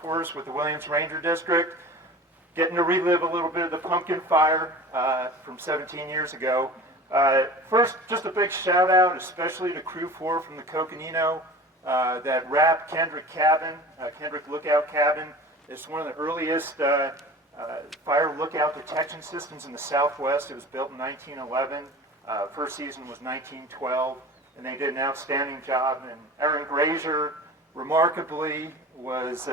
Forest with the Williams Ranger District. Getting to relive a little bit of the pumpkin fire from 17 years ago. First, just a big shout out, especially to Crew 4 from the Coconino that wrapped Kendrick Cabin, Kendrick Lookout Cabin. It's one of the earliest fire lookout detection systems in the Southwest. It was built in 1911. First season was 1912, and they did an outstanding job. And Aaron Grazier, remarkably, was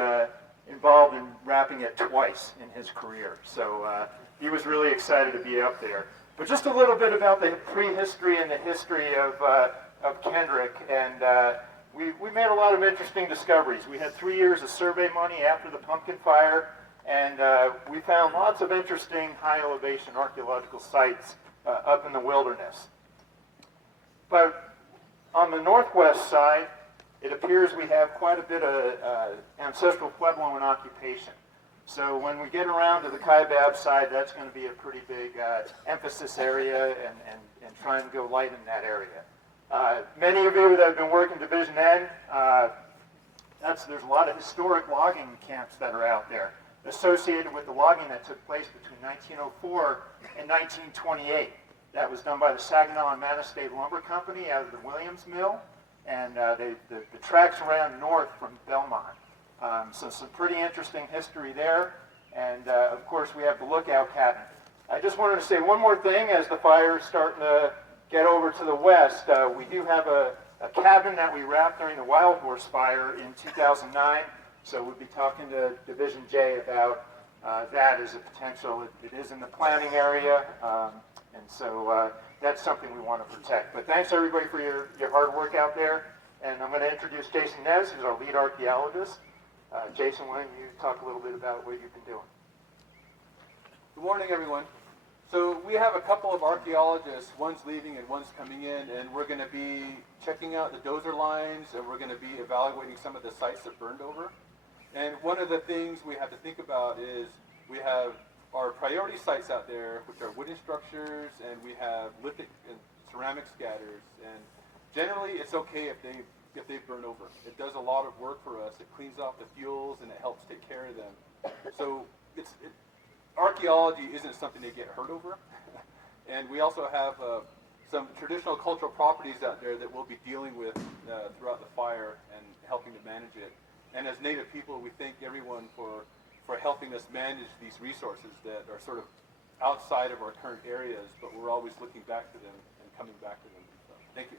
involved in wrapping it twice in his career. So he was really excited to be up there. But just a little bit about the prehistory and the history of Kendrick. And we made a lot of interesting discoveries. We had 3 years of survey money after the pumpkin fire, and we found lots of interesting high elevation archaeological sites up in the wilderness. But on the northwest side, it appears we have quite a bit of ancestral Puebloan occupation. So when we get around to the Kaibab side, that's going to be a pretty big emphasis area and try and go light in that area. Many of you that have been working Division N, there's a lot of historic logging camps that are out there associated with the logging that took place between 1904 and 1928. That was done by the Saginaw and Manistee Lumber Company out of the Williams Mill, and the tracks ran north from Belmont. So some pretty interesting history there, and of course we have the lookout cabin. I just wanted to say one more thing as the fire is starting to get over to the west. We do have a cabin that we wrapped during the Wild Horse fire in 2009, so we'll be talking to Division J about that as a potential. It is in the planning area, and so that's something we want to protect. But thanks everybody for your hard work out there, and I'm going to introduce Jason Nez, who's our lead archaeologist. Jason, why don't you talk a little bit about what you've been doing? Good morning, everyone. So we have a couple of archaeologists, one's leaving and one's coming in, and we're going to be checking out the dozer lines, and we're going to be evaluating some of the sites that burned over. And one of the things we have to think about is we have our priority sites out there, which are wooden structures, and we have lithic and ceramic scatters. And generally, it's okay if they burn over. It does a lot of work for us. It cleans off the fuels and it helps take care of them. So archaeology isn't something they get hurt over. And we also have some traditional cultural properties out there that we'll be dealing with throughout the fire and helping to manage it. And as Native people, we thank everyone for helping us manage these resources that are sort of outside of our current areas, but we're always looking back to them and coming back to them. So, thank you.